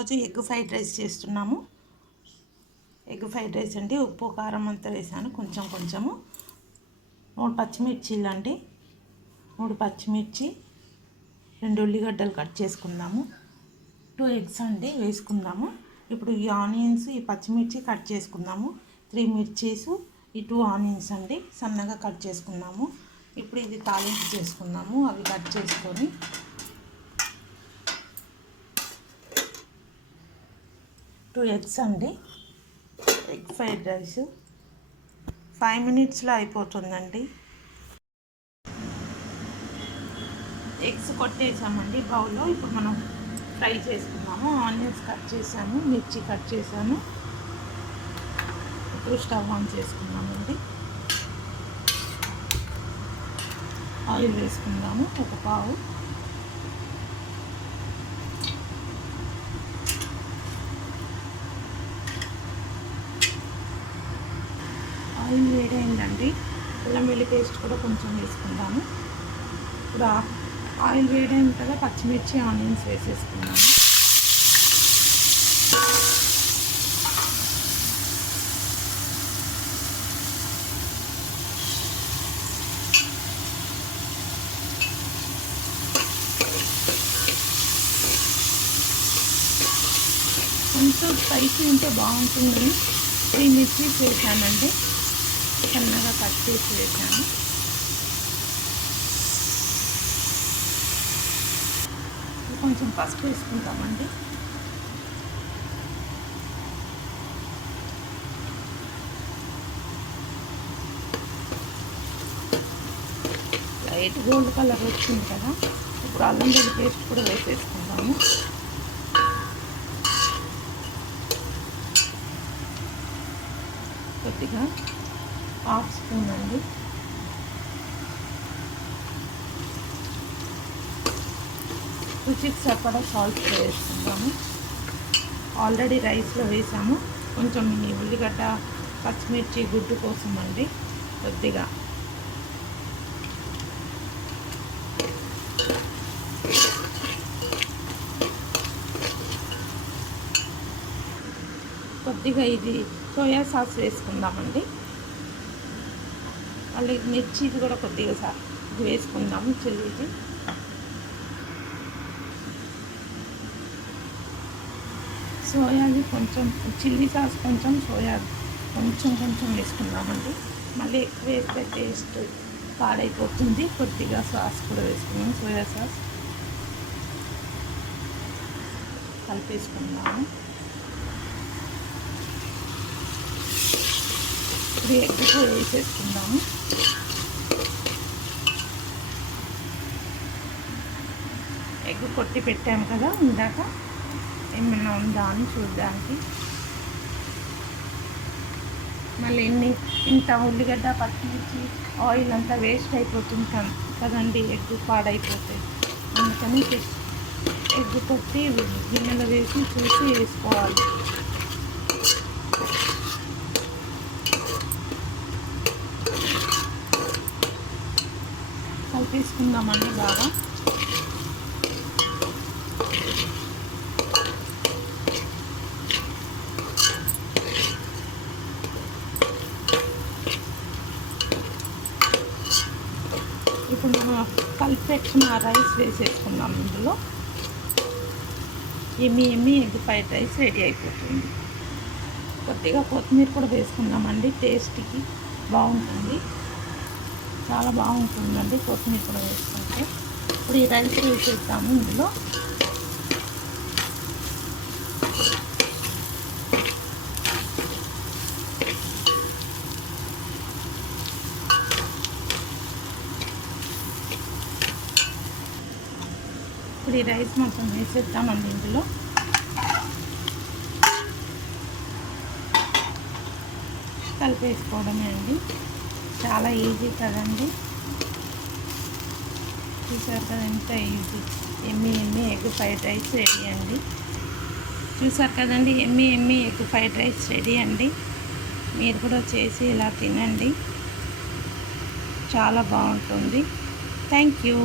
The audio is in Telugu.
ఈరోజు ఎగ్ ఫ్రైడ్ రైస్ చేస్తున్నాము. ఎగ్ ఫ్రైడ్ రైస్ అండి. ఉప్పు కారం అంతా వేసాను, కొంచెము 3 పచ్చిమిర్చీలు అండి. 3 పచ్చిమిర్చి, 2 ఉల్లిగడ్డలు కట్ చేసుకుందాము. 2 ఎగ్స్ అండి వేసుకుందాము. ఇప్పుడు ఈ ఆనియన్స్, ఈ పచ్చిమిర్చి కట్ చేసుకుందాము. 3 మిర్చీస్, ఈ 2 ఆనియన్స్ అండి సన్నగా కట్ చేసుకుందాము. ఇప్పుడు ఇది తాలింపు చేసుకుందాము. అవి కట్ చేసుకొని 2 ఎగ్స్ అండి. ఎగ్ ఫ్రైడ్ రైస్ 5 మినిట్స్లో అయిపోతుందండి. ఎగ్స్ కొట్టేసామండి బౌల్లో. ఇప్పుడు మనం ఫ్రై చేసుకున్నాము. ఆనియన్స్ కట్ చేసాము, మిర్చి కట్ చేసాను. ఇప్పుడు స్టవ్ ఆన్ చేసుకున్నామండి. ఆయిల్ వేసుకుందాము, 1 పావు. ఆయిల్ వేడైందండి. అల్లం వెల్లుల్లి పేస్ట్ కూడా కొంచెం వేసుకుందాము. ఇప్పుడు ఆయిల్ వేడైన కదా పచ్చిమిర్చి, ఆనియన్స్ వేసేసుకున్నాము. కొంచెం స్పైసీ ఉంటే బాగుంటుందని 3 మిర్చీస్ వేసానండి. సన్నగా కట్ చేసి వేసాను. కొంచెం పసుపు వేసుకుంటామండి. లైట్ గోల్డ్ కలర్ వచ్చింది కదా, ఇప్పుడు అల్లం వెల్లుల్లి పేస్ట్ కూడా వేసేసుకుందాము. కొద్దిగా 1/2 స్పూన్ అండి. రుచికి సరిపడా సాల్ట్ వేసుకుందాము. ఆల్రెడీ రైస్లో వేసాము. కొంచెం ఈ ఉల్లిగడ్డ, పచ్చిమిర్చి గుడ్డు కోసం అండి కొద్దిగా. కొద్దిగా ఇది సోయా సాస్ వేసుకుందామండి. మళ్ళీ మిర్చిది కూడా కొద్దిగా ఇది వేసుకుందాము, చిల్లీది. సోయాది కొంచెం, చిల్లీ సాస్ కొంచెం, సోయా కొంచెం వేసుకుందామండి. మళ్ళీ ఎక్కువ వేస్తే టేస్ట్ పాడైపోతుంది. కొద్దిగా సాస్ కూడా వేసుకున్నాము, సోయా సాస్ కలిపేసుకుందాము. ఇప్పుడు ఎగ్ కూడా వేసేసుకుందాము. ఎగ్ కొట్టి పెట్టాము కదా ఇందాక, ఏమైనా ఉందా అని చూడడానికి. మళ్ళీ ఇంత ఉల్లిగడ్డ, పచ్చిమిర్చి, ఆయిల్ అంతా వేస్ట్ అయిపోతుంది కదండి, ఎగ్ పాడైపోతాయి. అందుకని ఎగ్ కొట్టి గిన్నెలో వేసి చూసి వేసుకోవాలి. కలిపేసుకుందామండి బాగా. ఇప్పుడు మనం కలిపెట్టిన రైస్ వేసేసుకుందాం ఇందులో. ఎమ్మి ఎగ్ ఫ్రైడ్ రైస్ రెడీ అయిపోతుంది. కొద్దిగా కొత్తిమీర కూడా వేసుకుందామండి, టేస్ట్కి బాగుంటుంది, చాలా బాగుంటుందండి కొత్తిమీర కూడా వేసుకుంటే. ఇప్పుడు ఈ రైస్ వేసేద్దాము ఇందులో. ఇప్పుడు ఈ రైస్ మొత్తం వేసేద్దామండి ఇందులో. కలిపేసుకోవడమే అండి, చాలా ఈజీ కదండి. చూసారు కదా ఎంత ఈజీ. ఎమ్మి ఎగ్ ఫ్రైడ్ రైస్ రెడీ అండి. చూసారు కదండి, ఎమ్మి ఎగ్ ఫ్రైడ్ రైస్ రెడీ అండి. మీరు కూడా చేసి ఇలా తినండి, చాలా బాగుంటుంది. Thank you.